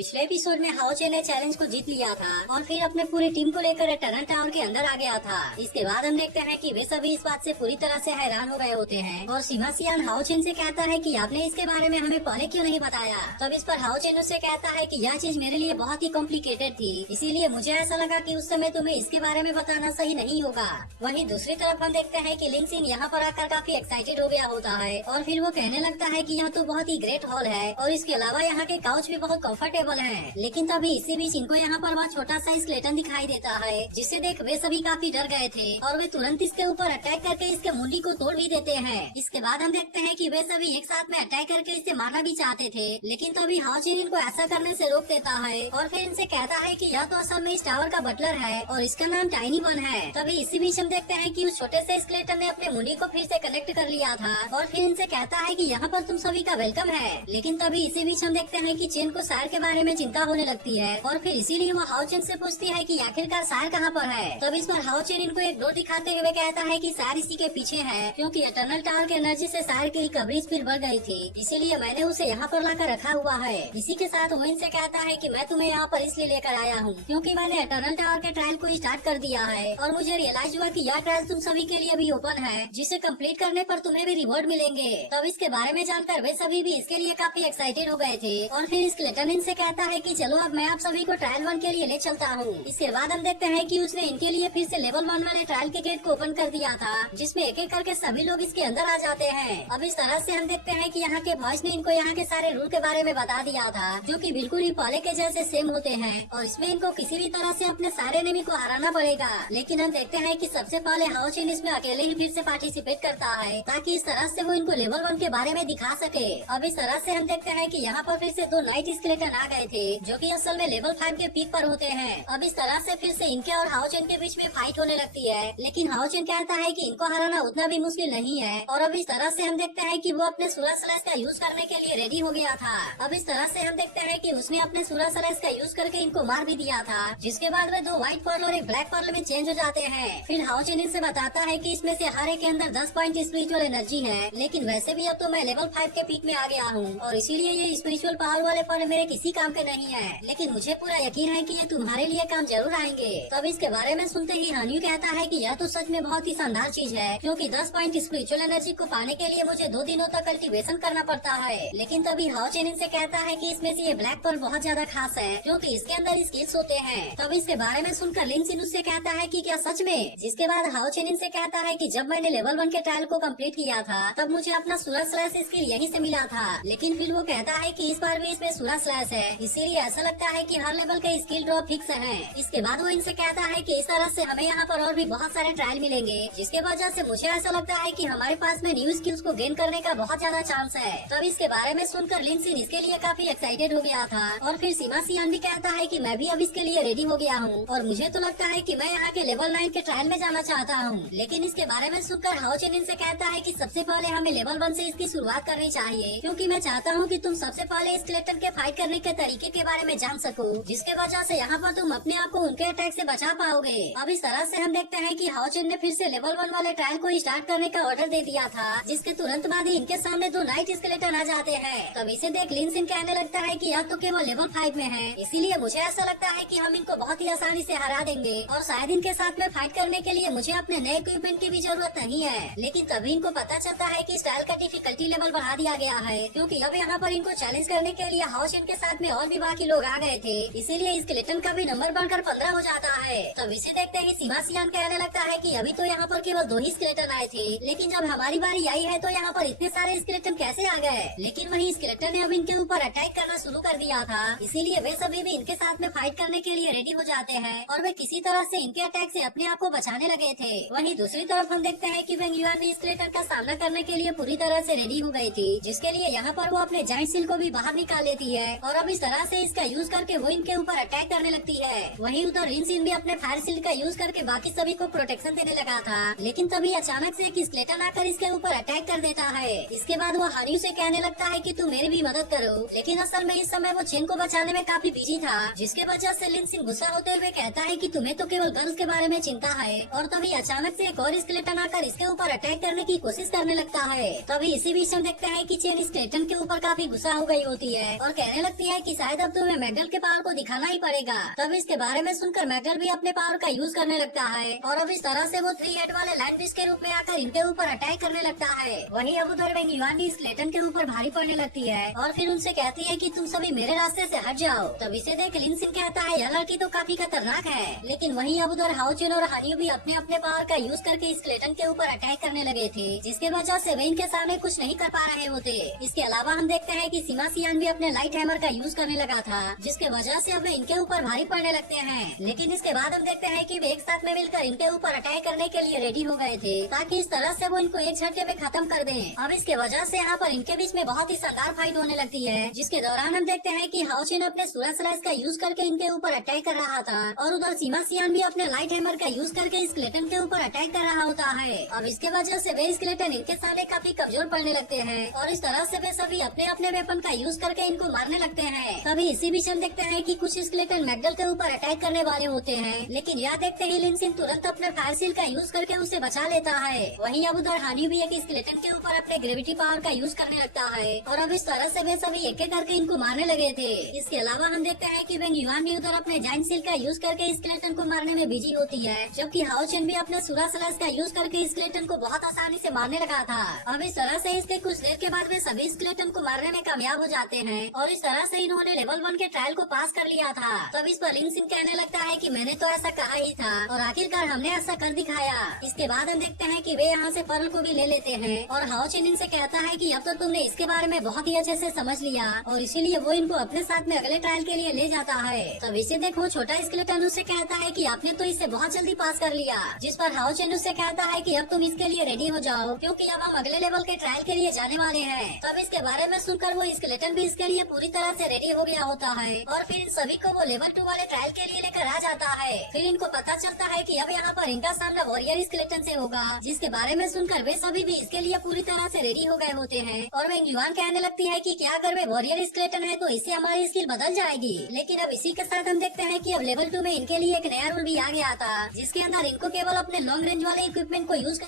पिछले एपिसोड में हाओ चेन ने चैलेंज को जीत लिया था और फिर अपने पूरी टीम को लेकर टनल टावर के अंदर आ गया था। इसके बाद हम देखते हैं कि वे सभी इस बात से पूरी तरह से हैरान हो गए होते हैं और सीमा सियान हाओ चेन से कहता है कि आपने इसके बारे में हमें पहले क्यों नहीं बताया। तब इस पर हाओ चेन उससे कहता है कि यह चीज मेरे लिए बहुत ही कॉम्प्लिकेटेड थी, इसीलिए मुझे ऐसा लगा कि उस समय तुम्हें इसके बारे में बताना सही नहीं होगा। वहीं दूसरी तरफ हम देखते हैं कि लिंग सिन यहाँ पर आकर काफी एक्साइटेड हो गया होता है और फिर वो कहने लगता है कि यह तो बहुत ही ग्रेट हॉल है और इसके अलावा यहाँ के काउच भी बहुत कंफर्टेबल है। लेकिन तभी इसी बीच इनको यहाँ पर बहुत छोटा सा स्केलेटन दिखाई देता है, जिसे देख वे सभी काफी डर गए थे और वे तुरंत इसके ऊपर अटैक करके इसके मुंडी को तोड़ भी देते हैं। इसके बाद हम देखते हैं कि वे सभी एक साथ में अटैक करके इसे मारना भी चाहते थे, लेकिन तभी हाओ चेन इनको ऐसा करने से रोक देता है और फिर इनसे कहता है कि यह तो असल में इस टावर का बटलर है और इसका नाम टाइनी वन है। तभी इसी बीच हम देखते हैं कि उस छोटे से स्केलेटन ने अपने मुंडी को फिर से कनेक्ट कर लिया था और फिर इनसे कहता है कि यहाँ पर तुम सभी का वेलकम है। लेकिन तभी इसी बीच हम देखते हैं कि चेन को सार के बारे में चिंता होने लगती है और फिर इसीलिए वो हाओ चेन से पूछती है कि आखिरकार सार कहाँ पर है। तब इस पर हाओ चेन इनको एक डोर दिखाते हुए कहता है कि सार इसी के पीछे है, क्योंकि इटरनल टावर के एनर्जी से सार की रिकवरी स्पीड बढ़ गई थी, इसीलिए मैंने उसे यहाँ पर लाकर रखा हुआ है। इसी के साथ वो इनसे कहता है कि मैं तुम्हें यहाँ पर इसलिए लेकर आया हूँ क्योंकि मैंने इटरनल टावर के ट्रायल को स्टार्ट कर दिया है और मुझे रियलाइज हुआ कि यह ट्रायल तुम सभी के लिए भी ओपन है, जिसे कम्प्लीट करने पर तुम्हें भी रिवॉर्ड मिलेंगे। तब इसके बारे में जानकर वे सभी भी इसके लिए काफी एक्साइटेड हो गए थे और फिर स्केलेटन इनसे कहता है कि चलो अब मैं आप सभी को ट्रायल 1 के लिए ले चलता हूँ। इसके बाद हम देखते हैं कि उसने इनके लिए फिर से लेवल 1 वाले ट्रायल के गेट को ओपन कर दिया था, जिसमें एक एक करके सभी लोग इसके अंदर आ जाते हैं। अब इस तरह से हम देखते हैं कि यहाँ के बॉस ने इनको यहाँ के सारे रूल के बारे में बता दिया था, जो कि बिल्कुल ही पहले के जैसे सेम होते हैं और इसमें इनको किसी भी तरह से अपने सारे एनिमी को हराना पड़ेगा। लेकिन हम देखते हैं कि सबसे पहले हाओ चेन इसमें अकेले ही फिर से पार्टिसिपेट करता है ताकि इस तरह से वो इनको लेवल 1 के बारे में दिखा सके। अब इस तरह से हम देखते हैं कि यहाँ पर फिर से 2 नाइट स्केलेटन आ गए थे, जो कि असल में लेवल 5 के पीक पर होते हैं। अब इस तरह से फिर से इनके और हाओ चेन के बीच में फाइट होने लगती है, लेकिन हाओ चेन कहता है कि इनको हराना उतना भी मुश्किल नहीं है और अब इस तरह से हम देखते हैं कि वो अपने सूरज स्लैश का यूज करने के लिए रेडी हो गया था। अब इस तरह से हम देखते हैं कि उसने अपने सूरज स्लैश का यूज करके इनको मार भी दिया था, जिसके बाद वे 2 व्हाइट पर्ल और एक ब्लैक पर्ल में चेंज हो जाते हैं। फिर हाओ चेन इनसे बताता है कि इसमें से हर एक के अंदर 10 पॉइंट स्पिरिचुअल एनर्जी है, लेकिन वैसे भी अब तो मैं लेवल 5 के पीक में आ गया हूँ और इसीलिए ये स्पिरिचुअल पावर वाले पर्ल मेरे किसी काम के नहीं है, लेकिन मुझे पूरा यकीन है कि ये तुम्हारे लिए काम जरूर आएंगे। तब इसके बारे में सुनते ही हान्यू कहता है कि यह तो सच में बहुत ही शानदार चीज है, क्योंकि 10 पॉइंट स्पिरिचुअल एनर्जी को पाने के लिए मुझे 2 दिनों तक कल्टीवेशन करना पड़ता है। लेकिन तभी हाओ चेन इनसे कहता है कि इसमें से ये ब्लैक पर्ल बहुत ज्यादा खास है, क्योंकि इसके अंदर स्किल्स होते हैं। तब इसके बारे में सुनकर लिन सिन उससे कहता है कि क्या सच में? जिसके बाद हाओ चेन इनसे कहता है कि जब मैंने लेवल 1 के ट्रायल को कंप्लीट किया था तब मुझे अपना सूरज स्लैश स्किल यहीं से मिला था, लेकिन फिर वो कहता है कि इस बार भी इसमें सूरज स्लैश है, इसीलिए ऐसा लगता है कि हर लेवल का स्किल ड्रॉप फिक्स है। इसके बाद वो इनसे कहता है कि इस तरह से हमें यहाँ पर और भी बहुत सारे ट्रायल मिलेंगे, जिसके वजह से मुझे ऐसा लगता है कि हमारे पास में न्यू स्किल्स को गेन करने का बहुत ज्यादा चांस है। तब इसके बारे में सुनकर लिन सिन इसके लिए काफी एक्साइटेड हो गया था और फिर सीमा सियान भी कहता है कि मैं भी अब इसके लिए रेडी हो गया हूँ और मुझे तो लगता है कि मैं यहाँ के लेवल 9 के ट्रायल में जाना चाहता हूँ। लेकिन इसके बारे में सुनकर हाओ चेन इनसे कहता है कि सबसे पहले हमें लेवल 1 से इसकी शुरुआत करनी चाहिए, क्योंकि मैं चाहता हूँ कि तुम सबसे पहले स्केलेटन के फाइट करने के तरीके के बारे में जान सको, जिसके वजह से यहाँ पर तुम अपने आप को उनके अटैक से बचा पाओगे। अब इस तरह से हम देखते हैं कि हाओ चेन ने फिर से लेवल 1 वाले ट्रायल को स्टार्ट करने का ऑर्डर दे दिया था, जिसके तुरंत बाद ही इनके सामने 2 नाइट स्केलेटन आ जाते हैं। तब इसे देख लिन सिन कहने लगता है कि अब तो केवल लेवल 5 में है, इसीलिए मुझे ऐसा लगता है कि हम इनको बहुत ही आसानी से हरा देंगे और शायद इनके साथ में फाइट करने के लिए मुझे अपने नए इक्विपमेंट की भी जरूरत नहीं है। लेकिन तभी इनको पता चलता है कि स्टाइल का डिफिकल्टी लेवल बढ़ा दिया गया है, क्योंकि अब यहाँ पर इनको चैलेंज करने के लिए हाओ चेन के साथ में और भी बाकी लोग आ गए थे, इसीलिए स्केलेटन का भी नंबर बढ़कर 15 हो जाता है। तब इसे देखते ही सीमा सियान कहने लगता है कि अभी तो यहाँ पर केवल 2 ही स्केलेटन आए थे, लेकिन जब हमारी बारी आई है तो यहाँ पर इतने सारे स्केलेटन कैसे आ गए? लेकिन वही स्केलेटन ने अब इनके ऊपर अटैक करना शुरू कर दिया था, इसीलिए वे सभी भी इनके साथ में फाइट करने के लिए रेडी हो जाते हैं और वे किसी तरह से इनके अटैक से अपने आप को बचाने लगे थे। वहीं दूसरी तरफ हम देखते हैं कि वेंग युआन भी स्केलेटन का सामना करने के लिए पूरी तरह से रेडी हो गई थी, जिसके लिए यहाँ पर वो अपने जाइंट सील को भी बाहर निकाल लेती है और अब इस तरह से इसका यूज करके वो इनके ऊपर अटैक करने लगती है। वहीं उधर लिन सिन भी अपने फायर सील का यूज करके बाकी सभी को प्रोटेक्शन देने लगा था, लेकिन तभी अचानक से एक स्केलेटन आकर इसके ऊपर अटैक कर देता है। इसके बाद वो हान्यू से कहने लगता है कि तुम मेरी भी मदद करो, लेकिन असल में इस समय वो चेन को बचाने में काफी बिजी था, जिसके वजह से लिन सिन गुस्सा होते हुए कहता है कि तुम्हें तो केवल गर्ल्स के बारे में चिंता है। और तभी अचानक से एक और स्केलेटन आकर इसके ऊपर अटैक करने की कोशिश करने लगता है। तभी इसी बीच हम देखते हैं कि चेन स्केलेटन के ऊपर काफी गुस्सा हो गई होती है और कहने लगती है कि शायद अब तुम्हें मैगल के पावर को दिखाना ही पड़ेगा। तब इसके बारे में सुनकर मैगल भी अपने पावर का यूज करने लगता है और अब इस तरह से वो 3 हेड वाले लैंड बीस्ट के रूप में आकर इनके ऊपर अटैक करने लगता है। वहीं अब उधर वेंग युआन भी स्केलेटन के ऊपर भारी पड़ने लगती है और फिर उनसे कहती है कि तुम सभी मेरे रास्ते से हट जाओ। तब इसे देख लिन सिंह कहता है यह लड़की तो काफी खतरनाक है। लेकिन वहीं अब उधर हाओ चुन और हानियो भी अपने अपने पावर का यूज करके स्केलेटन के ऊपर अटैक करने लगे थे, जिसके वजह से वे इनके सामने कुछ नहीं कर पा रहे होते। इसके अलावा हम देखते हैं कि सीमा सियान भी अपने लाइट हैमर का यूज करने लगा था, जिसके वजह से अब वे इनके ऊपर भारी पड़ने लगते हैं। लेकिन इसके बाद हम देखते हैं कि वे एक साथ में मिलकर इनके ऊपर अटैक करने के लिए रेडी हो गए थे, ताकि इस तरह से वो इनको एक झटके में खत्म कर दें। अब इसके वजह से यहाँ पर इनके बीच में बहुत ही शानदार फाइट होने लगती है, जिसके दौरान हम देखते हैं कि हाओ चिन अपने सूरज स्लाइस का यूज करके इनके ऊपर अटैक कर रहा था और उधर सीमा सियान भी अपने लाइट हैमर का यूज करके स्केलेटन के ऊपर अटैक कर रहा होता है। अब इसके वजह से वे स्केलेटन इनके सामने काफी कमजोर पड़ने लगते हैं और इस तरह से वे सभी अपने अपने वेपन का यूज करके इनको मारने लगते हैं। तभी इसी बीच हम देखते हैं कि कुछ स्केलेटन मैगल के ऊपर अटैक करने वाले होते हैं, लेकिन यह देखते ही लिन सिंह तुरंत अपने फायर सील का यूज करके उसे बचा लेता है। वहीं अब उधर हानी भी एक स्केलेटन के ऊपर अपने ग्रेविटी पावर का यूज करने लगता है और अब इस तरह से वे सभी एक एक करके इनको मारने लगे थे। इसके अलावा हम देखते हैं कि वेंग युआन भी उधर अपने जाइंट सील का यूज करके स्केलेटन को मारने में बिजी होती है, जबकि हाओ चेन भी अपने सूरा स्लैश का यूज करके स्केलेटन को बहुत आसानी से मारने लगा था। अब इस तरह से इसके कुछ देर के बाद वे सभी स्केलेटन को मारने में कामयाब हो जाते हैं और इस तरह से इन्होंने लेवल 1 के ट्रायल को पास कर लिया था। तब इस पर लिन सिंह कहने लगता है कि मैंने तो ऐसा कहा ही था और आखिरकार हमने ऐसा कर दिखाया। इसके बाद हम देखते हैं कि वे यहाँ से पर्ल को भी ले लेते हैं और हाओ चेन इनसे कहता है कि अब तो तुमने इसके बारे में बहुत ही अच्छे से समझ लिया और इसीलिए वो इनको अपने साथ में अगले ट्रायल के लिए ले जाता है। तब इसे देखो छोटा स्केलेटन उससे कहता है कि आपने तो इसे बहुत जल्दी पास कर लिया, जिस पर हाओ चेन उससे कहता है कि अब तुम इसके लिए रेडी हो जाओ क्योंकि अब हम अगले लेवल के ट्रायल के लिए जाने वाले हैं। तब इसके बारे में सुनकर वो स्केलेटन भी इसके लिए पूरी तरह से रेडी हो गया होता है और फिर इन सभी को वो लेवल 2 वाले ट्रायल के लिए लेकर आ जाता है। फिर इनको पता चलता है कि अब यहाँ पर इनका सामना वॉरियर स्केलेटन से होगा, जिसके बारे में सुनकर वे सभी भी इसके लिए पूरी तरह से रेडी हो गए होते हैं और वेंग युआन कहने लगती है कि क्या अगर वे वॉरियर स्केलेटन है तो इससे हमारी स्किल बदल जाएगी। लेकिन अब इसी के साथ हम देखते हैं कि अब लेवल 2 में इनके लिए एक नया रूल भी आ गया था, जिसके अंदर इनको केवल अपने लॉन्ग रेंज वाले इक्विपमेंट को यूज